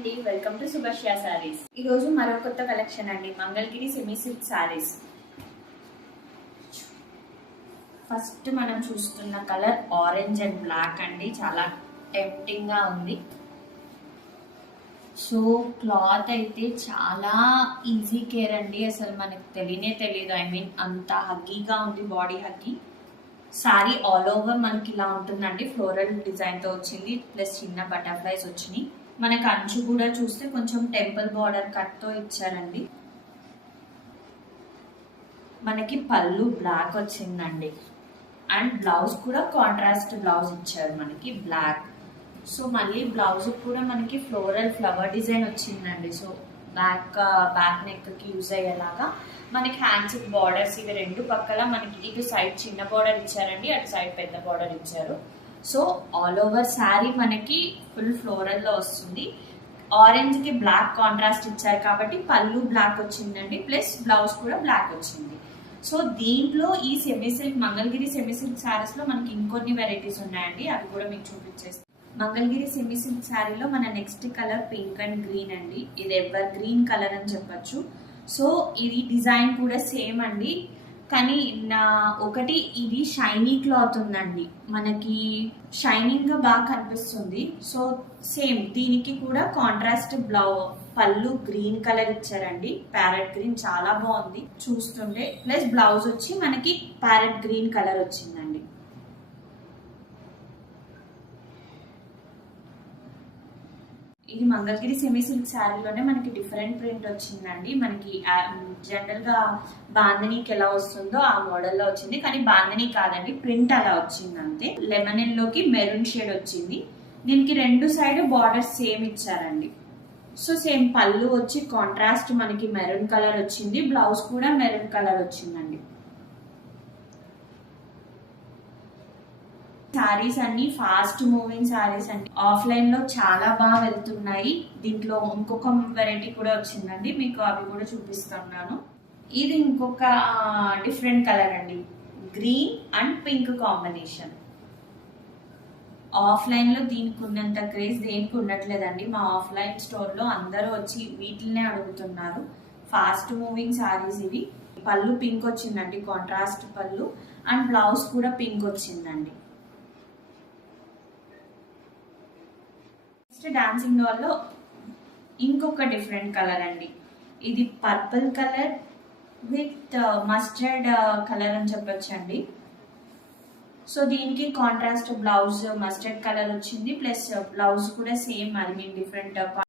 అండి, welcome to సుభాష్య saris. ఈ రోజు మరో కొత్త కలెక్షన్ అండి, Mangalagiri semi silk saris. First మనం చూస్తున్న కలర్ ఆరెంజ్ అండ్ బ్లాక్ అండి, చాలా టెంప్టింగ్ గా ఉంది. సో క్లాత్ అయితే చాలా ఈజీ కేర్ అండి, అసలు మనకు తెలియదు. అంత హగ్గీగా ఉంది, బాడీ హగ్గీ. సారీ ఆల్ ఓవర్ మనకి ఇలా ఉంటుందండి, ఫ్లోరల్ డిజైన్ తో వచ్చింది, ప్లస్ చిన్న బటర్ఫ్లైస్ వచ్చినాయి. మనకు అంచు కూడా చూస్తే కొంచెం టెంపుల్ బార్డర్ కట్ తో ఇచ్చారండి. మనకి పళ్ళు బ్లాక్ వచ్చిందండి, అండ్ బ్లౌజ్ కూడా కాంట్రాస్ట్ బ్లౌజ్ ఇచ్చారు మనకి బ్లాక్. సో మళ్ళీ బ్లౌజ్ కూడా మనకి ఫ్లోరల్ ఫ్లవర్ డిజైన్ వచ్చిందండి. సో బ్యాక్ నెక్ కి యూజ్ అయ్యేలాగా మనకి హ్యాండ్స్ బార్డర్స్ ఇవి రెండు పక్కల మనకి ఇటు సైడ్ చిన్న బార్డర్ ఇచ్చారండి, అటు సైడ్ పెద్ద బార్డర్ ఇచ్చారు. సో ఆల్ ఓవర్ శారీ మనకి ఫుల్ ఫ్లోరల్ లో వస్తుంది. ఆరెంజ్ కి బ్లాక్ కాంట్రాస్ట్ ఇచ్చారు కాబట్టి పళ్ళు బ్లాక్ వచ్చిందండి, ప్లస్ బ్లౌజ్ కూడా బ్లాక్ వచ్చింది. సో దీంట్లో ఈ semi silk Mangalagiri semi silk saris లో మనకి ఇంకొన్ని వెరైటీస్ ఉన్నాయండి, అవి కూడా మీకు చూపించేస్తాను. మంగళగిరి సెమీ సిల్క్ శారీలో మన next colour pink and green అండి. ఇది ఎవర్ గ్రీన్ కలర్ అని చెప్పొచ్చు. సో ఇది డిజైన్ కూడా సేమ్ అండి, కానీ ఒకటి ఇది షైనీ క్లాత్ ఉందండి, మనకి షైనింగ్ గా బాగా కనిపిస్తుంది. సో సేమ్ దీనికి కూడా కాంట్రాస్ట్ పళ్ళు గ్రీన్ కలర్ ఇచ్చారండి, ప్యారెట్ గ్రీన్, చాలా బాగుంది చూస్తుంటే. ప్లస్ బ్లౌజ్ వచ్చి మనకి ప్యారెట్ గ్రీన్ కలర్ వచ్చిందండి. ఇది మంగళగిరి సెమీ సిల్క్ శారీలోనే మనకి డిఫరెంట్ ప్రింట్ వచ్చిందండి. మనకి జనరల్ గా బాందినీకి ఎలా వస్తుందో ఆ మోడల్లో వచ్చింది, కానీ బాందినీ కాదండి, ప్రింట్ అలా వచ్చింది అంతే. లెమన్ ఎల్లోకి మెరూన్ షేడ్ వచ్చింది. దీనికి రెండు సైడ్ బార్డర్స్ సేమ్ ఇచ్చారండి. సో సేమ్ పళ్ళు వచ్చి కాంట్రాస్ట్ మనకి మెరూన్ కలర్ వచ్చింది, బ్లౌజ్ కూడా మెరూన్ కలర్ వచ్చిందండి. సారీస్ అన్ని ఫాస్ట్ మూవింగ్ సారీస్ అండి, ఆఫ్లైన్ లో చాలా బాగా వెళ్తున్నాయి. దీంట్లో ఇంకొక వెరైటీ కూడా వచ్చిందండి, మీకు అవి కూడా చూపిస్తున్నాను. ఇది ఇంకొక డిఫరెంట్ కలర్ అండి, green and pink combination. Offline లో దీనికి ఉన్నంత క్రేజ్ దేనికి ఉండట్లేదండి. మా ఆఫ్లైన్ స్టోర్ లో అందరూ వచ్చి వీటినే అడుగుతున్నారు. ఫాస్ట్ మూవింగ్ సారీస్ ఇవి. పళ్ళు పింక్ వచ్చిందండి, కాంట్రాస్ట్ పళ్ళు, అండ్ బ్లౌజ్ కూడా పింక్ వచ్చిందండి. నెక్స్ట్ డాన్సింగ్ డాల్ లో ఇంకొక డిఫరెంట్ కలర్ అండి, ఇది purple colour with mustard colour అని చెప్పొచ్చు అండి. సో దీనికి కాంట్రాస్ట్ బ్లౌజ్ మస్టర్డ్ కలర్ వచ్చింది, ప్లస్ బ్లౌజ్ కూడా సేమ్ డిఫరెంట్